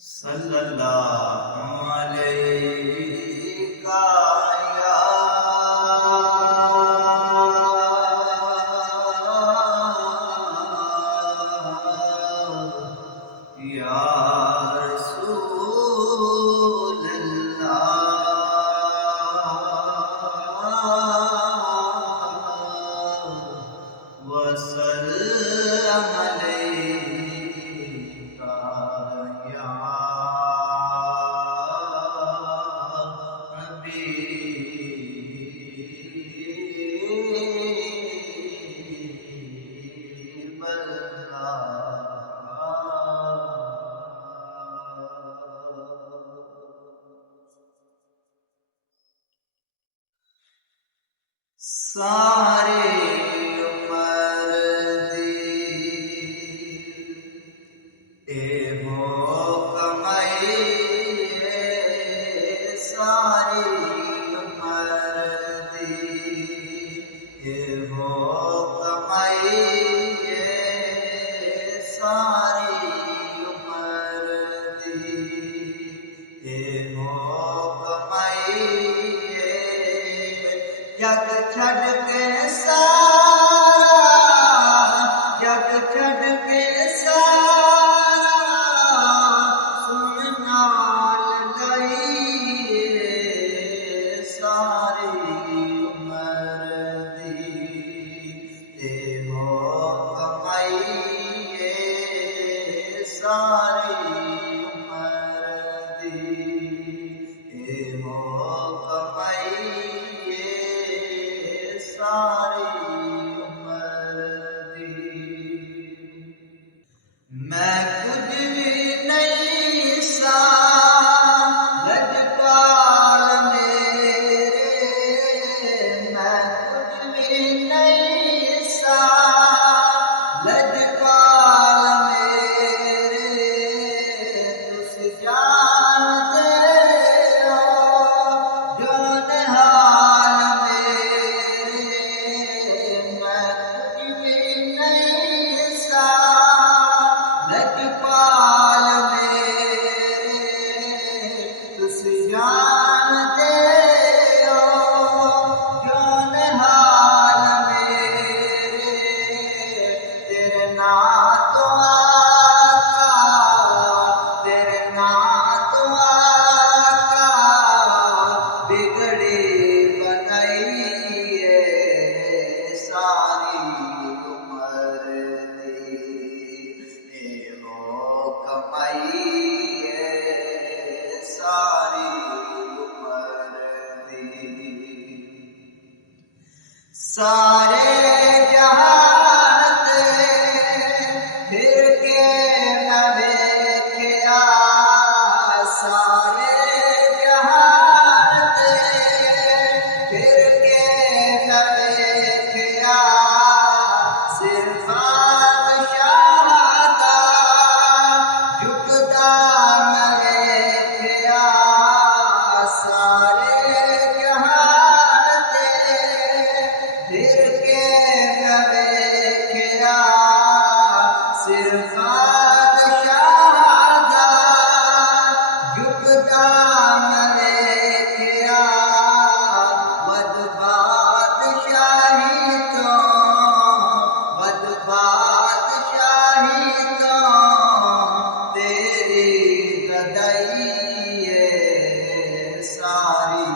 صلی اللہ علیہ یا رسول اللہ وسلم علیک یا حبیب سارے عمر دی ہو کمائی ساری عمر دی ہو کمائی ساری عمر دی ہو کمائی جگ چھڈ کے سارا جگ چھڈ کے سارا سن نال لئی ساری عمر دی ہو کمائی ساری عمر دی ہو کمائی ساری عمر دی میں کچھ بھی نہیں سا لجپال میرے میں کچھ بھی نہیں سا لجپال میرے تس جانتے ہو جون حال جانتے ہو جون حال میرے تیرے نام تو آقا تیرے نام تو آقا بگڑی بنائی ساری عمر دی ہو کمائی ساری عمر دی سارے جہان تے پھر کے نہ ویکھیا سارے جہان تے پھر کے نہ ویکھیا صرف بادشاہ دا جھکدا نہ ویکھیا سارے جہان تے پھر کے نہ ویکھیا صرف بادشاہ دا جھکدا نہ ویکھیا ود بادشاہی تو ود بادشاہی تو تیری گدائی ساری